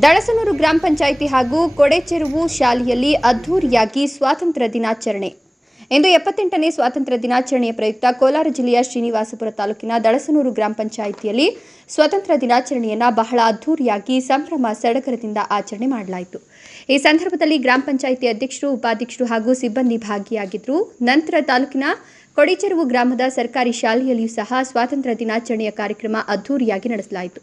ದಳಸನೂರು ಗ್ರಾಮ ಪಂಚಾಯಿತಿ ಹಾಗೂ ಕೊಡೆಚೆರುವು ಶಾಲೆಯಲ್ಲಿ ಅದ್ದೂರಿಯಾಗಿ ಸ್ವಾತಂತ್ರ್ಯ ದಿನಾಚರಣೆ. ಇಂದು 78ನೇ ಸ್ವಾತಂತ್ರ್ಯ ದಿನಾಚರಣೆಯ ಪ್ರಯುಕ್ತ ಕೋಲಾರ ಜಿಲ್ಲೆಯ ಶ್ರೀನಿವಾಸಪುರ ತಾಲೂಕಿನ ದಳಸನೂರು ಗ್ರಾಮ ಪಂಚಾಯಿತಿಯಲ್ಲಿ ಸ್ವಾತಂತ್ರ್ಯ ದಿನಾಚರಣೆಯನ್ನು ಬಹಳ ಅದ್ದೂರಿಯಾಗಿ ಸಂಭ್ರಮ ಸಡಗರದಿಂದ ಆಚರಣೆ ಮಾಡಲಾಯಿತು. ಈ ಸಂದರ್ಭದಲ್ಲಿ ಗ್ರಾಮ ಪಂಚಾಯಿತಿ ಅಧ್ಯಕ್ಷರು, ಉಪಾಧ್ಯಕ್ಷರು ಹಾಗೂ ಸಿಬ್ಬಂದಿ ಭಾಗಿಯಾಗಿದ್ದರು. ನಂತರ ತಾಲೂಕಿನ ಕೊಡೆಚೆರುವು ಗ್ರಾಮದ ಸರ್ಕಾರಿ ಶಾಲೆಯಲ್ಲಿಯೂ ಸಹ ಸ್ವಾತಂತ್ರ್ಯ ದಿನಾಚರಣೆಯ ಕಾರ್ಯಕ್ರಮ ಅದ್ದೂರಿಯಾಗಿ ನಡೆಸಲಾಯಿತು.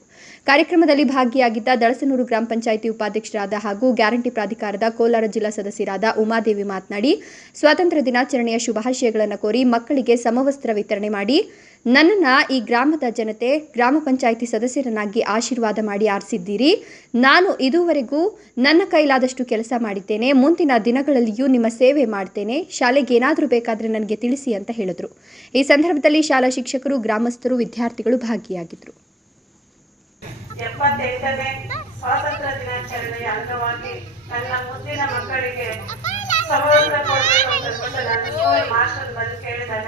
ಕಾರ್ಯಕ್ರಮದಲ್ಲಿ ಭಾಗಿಯಾಗಿದ್ದ ದಳಸನೂರು ಗ್ರಾಮ ಪಂಚಾಯಿತಿ ಉಪಾಧ್ಯಕ್ಷರಾದ ಹಾಗೂ ಗ್ಯಾರಂಟಿ ಪ್ರಾಧಿಕಾರದ ಕೋಲಾರ ಜಿಲ್ಲಾ ಸದಸ್ಯರಾದ ಉಮಾದೇವಿ ಮಾತನಾಡಿ, ಸ್ವಾತಂತ್ರ್ಯ ದಿನಾಚರಣೆಯ ಶುಭಾಶಯಗಳನ್ನು ಕೋರಿ ಮಕ್ಕಳಿಗೆ ಸಮವಸ್ತ್ರ ವಿತರಣೆ ಮಾಡಿ, ನನ್ನನ್ನು ಈ ಗ್ರಾಮದ ಜನತೆ ಗ್ರಾಮ ಪಂಚಾಯಿತಿ ಸದಸ್ಯರನ್ನಾಗಿ ಆಶೀರ್ವಾದ ಮಾಡಿ ಆರಿಸಿದ್ದೀರಿ. ನಾನು ಇದುವರೆಗೂ ನನ್ನ ಕೈಲಾದಷ್ಟು ಕೆಲಸ ಮಾಡಿದ್ದೇನೆ. ಮುಂದಿನ ದಿನಗಳಲ್ಲಿಯೂ ನಿಮ್ಮ ಸೇವೆ ಮಾಡ್ತೇನೆ. ಶಾಲೆಗೆ ಏನಾದರೂ ಬೇಕಾದರೆ ನನಗೆ ತಿಳಿಸಿ ಅಂತ ಹೇಳಿದರು. ಈ ಸಂದರ್ಭದಲ್ಲಿ ಶಾಲಾ ಶಿಕ್ಷಕರು, ಗ್ರಾಮಸ್ಥರು, ವಿದ್ಯಾರ್ಥಿಗಳು ಭಾಗಿಯಾಗಿದ್ದರು. 78ನೇ ಸ್ವಾತಂತ್ರ್ಯ ದಿನಾಚರಣೆಯ ಅಂಗವಾಗಿ ನನ್ನ ಮುಂದಿನ ಮಕ್ಕಳಿಗೆ ಸಮವಸ್ತ್ರ ಕೊಡಬೇಕು ಅಂತ ನನ್ನ ಸ್ಕೂಲ್ ಮಾಸ್ಟರ್ ಬಂದು ಕೇಳಿದಾಗ,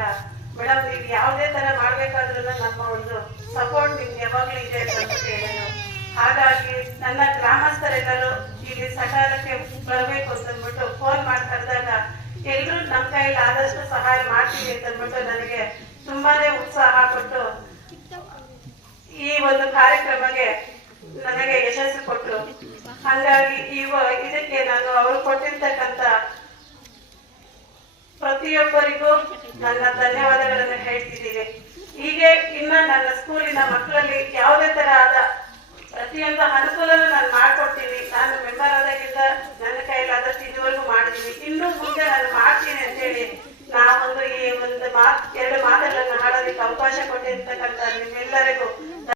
ಮೇಡಮ್ ನೀವು ಯಾವುದೇ ತರ ಮಾಡ್ಬೇಕಾದ್ರೂ ನಮ್ಮ ಒಂದು ಸಪೋರ್ಟ್ ನಿಮ್ಗೆ ಯಾವಾಗಲೂ ಇದೆ ಅಂತ ಹೇಳಿದ್ರು. ಹಾಗಾಗಿ ನನ್ನ ಗ್ರಾಮಸ್ಥರೆಲ್ಲರೂ ಇಲ್ಲಿ ಸಕಾಲಕ್ಕೆ ಬರಬೇಕು ಅಂತಂದ್ಬಿಟ್ಟು ಫೋನ್ ಮಾಡಿ ಕರೆದಾಗ ಎಲ್ಲರೂ ನಮ್ಮ ಕೈಯಲ್ಲಿ ಆದಷ್ಟು ಸಹಾಯ ಮಾಡ್ತೀವಿ ಅಂತಂದ್ಬಿಟ್ಟು ನನಗೆ ತುಂಬಾನೇ ಉತ್ಸಾಹ ಕೊಟ್ಟು ಈ ಒಂದು ಕಾರ್ಯಕ್ರಮಕ್ಕೆ ನನಗೆ ಯಶಸ್ಸು ಕೊಟ್ಟರು. ಹಾಗಾಗಿ ಇದಕ್ಕೆ ನಾನು ಅವರು ಕೊಟ್ಟಿರ್ತಕ್ಕಂಥ ಪ್ರತಿಯೊಬ್ಬರಿಗೂ ನನ್ನ ಧನ್ಯವಾದಗಳನ್ನು ಹೇಳ್ತಿದ್ದೀನಿ. ಹೀಗೆ ಇನ್ನ ನನ್ನ ಸ್ಕೂಲಿನ ಮಕ್ಕಳಲ್ಲಿ ಯಾವುದೇ ತರ ಆದ ಪ್ರತಿಯೊಂದು